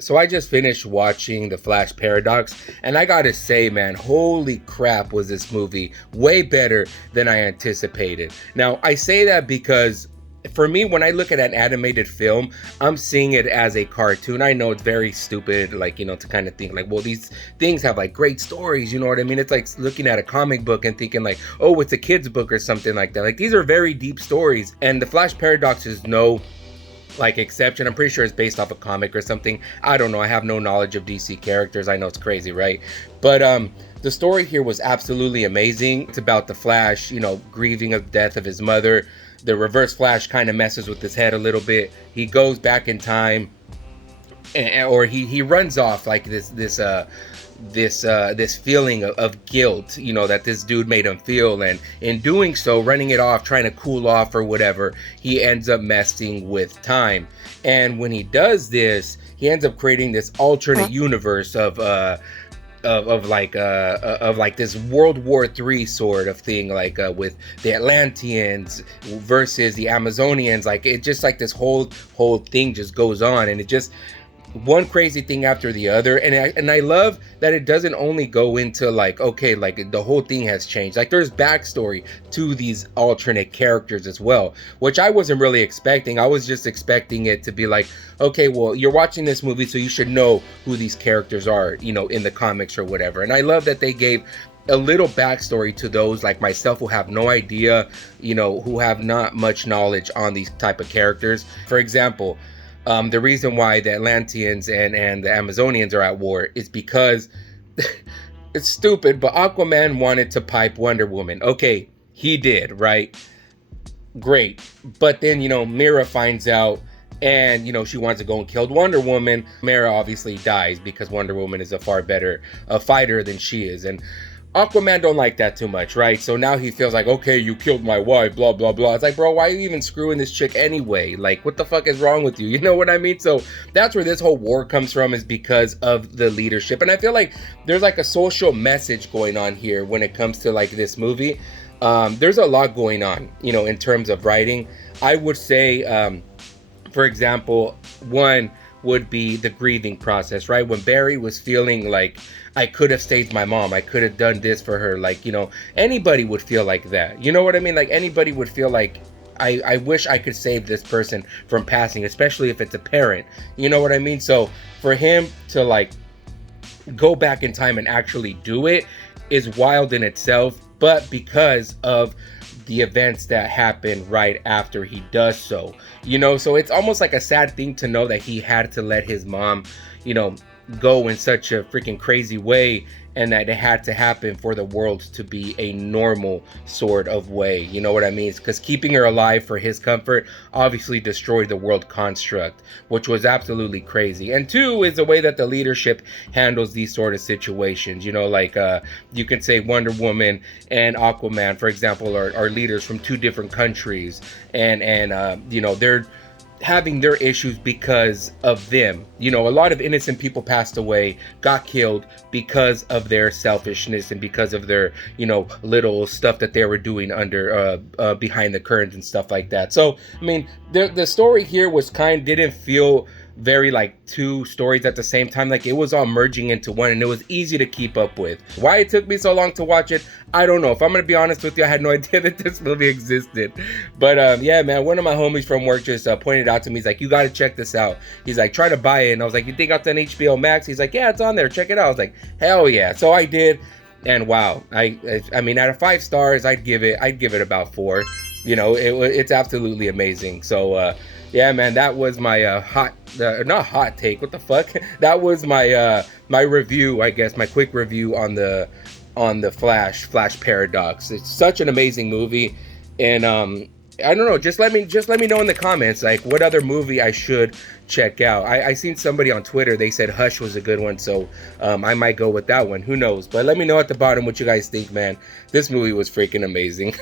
So I just finished watching The Flash Paradox, and I gotta say, man, holy crap, was this movie way better than I anticipated. Now, I say that because for me, when I look at an animated film, I'm seeing it as a cartoon. I know it's very stupid, like, to kind of think like, well, these things have like great stories, you know what I mean? It's like looking at a comic book and thinking like, oh, it's a kid's book or something like that. Like, these are very deep stories, and The Flash Paradox is no like exception. I'm pretty sure it's based off a comic or something. I don't know. I have no knowledge of DC characters. I know it's crazy, right? But the story here was absolutely amazing. It's about the Flash, grieving of the death of his mother. The Reverse Flash kind of messes with his head a little bit. He goes back in time, or he runs off like this feeling of guilt, that this dude made him feel, and in doing so, running it off, trying to cool off or whatever, he ends up messing with time. And when he does this, he ends up creating this alternate universe of like this World War III sort of thing, like with the Atlanteans versus the Amazonians. Like, it just like this whole thing just goes on, and it just one crazy thing after the other. And I love that it doesn't only go into like, okay, like the whole thing has changed. Like, there's backstory to these alternate characters as well, which I wasn't really expecting. I was just expecting it to be like, okay, well, you're watching this movie, so you should know who these characters are, in the comics or whatever. And I love that they gave a little backstory to those like myself who have no idea, who have not much knowledge on these type of characters. For example, the reason why the Atlanteans and the Amazonians are at war is because it's stupid, but Aquaman wanted to pipe Wonder Woman. Okay, he did, right? Great. But then, Mira finds out, and, she wants to go and kill Wonder Woman. Mira obviously dies because Wonder Woman is a far better fighter than she is. And Aquaman don't like that too much, right? So now he feels like, okay, you killed my wife, blah, blah, blah. It's like, bro, why are you even screwing this chick anyway? Like, what the fuck is wrong with you? You know what I mean? So that's where this whole war comes from, is because of the leadership. And I feel like there's like a social message going on here when it comes to like this movie. There's a lot going on, in terms of writing. I would say, for example, one would be the grieving process, right? When Barry was feeling like, I could have saved my mom, I could have done this for her, like, anybody would feel like that. You know what I mean? Like, anybody would feel like, I wish I could save this person from passing, especially if it's a parent. You know what I mean? So for him to like go back in time and actually do it is wild in itself, but because of the events that happen right after he does so, so it's almost like a sad thing to know that he had to let his mom, go in such a freaking crazy way, and that it had to happen for the world to be a normal sort of way. You know what I mean? Because keeping her alive for his comfort obviously destroyed the world construct, which was absolutely crazy. And two is the way that the leadership handles these sort of situations. Like you can say Wonder Woman and Aquaman, for example, are leaders from two different countries, and they're having their issues because of them. A lot of innocent people passed away, got killed because of their selfishness and because of their, little stuff that they were doing under behind the curtains and stuff like that. So, I mean, the story here didn't feel very like two stories at the same time. Like, it was all merging into one, and it was easy to keep up with. Why it took me so long to watch it, I don't know. If I'm gonna be honest with you, I had no idea that this movie existed. But yeah, man, one of my homies from work just pointed out to me. He's like, you gotta check this out. He's like, try to buy it. And I was like, you think it's on HBO Max? He's like, yeah, it's on there, check it out. I was like, hell yeah. So I did, and wow, I mean, out of 5 stars, I'd give it about 4. It's absolutely amazing. So yeah, man, that was my not hot take, what the fuck? That was my my review, I guess, my quick review on the Flash Paradox. It's such an amazing movie, and I don't know, just let me know in the comments like what other movie I should check out. I seen somebody on Twitter, they said Hush was a good one, so I might go with that one. Who knows? But let me know at the bottom what you guys think, man. This movie was freaking amazing.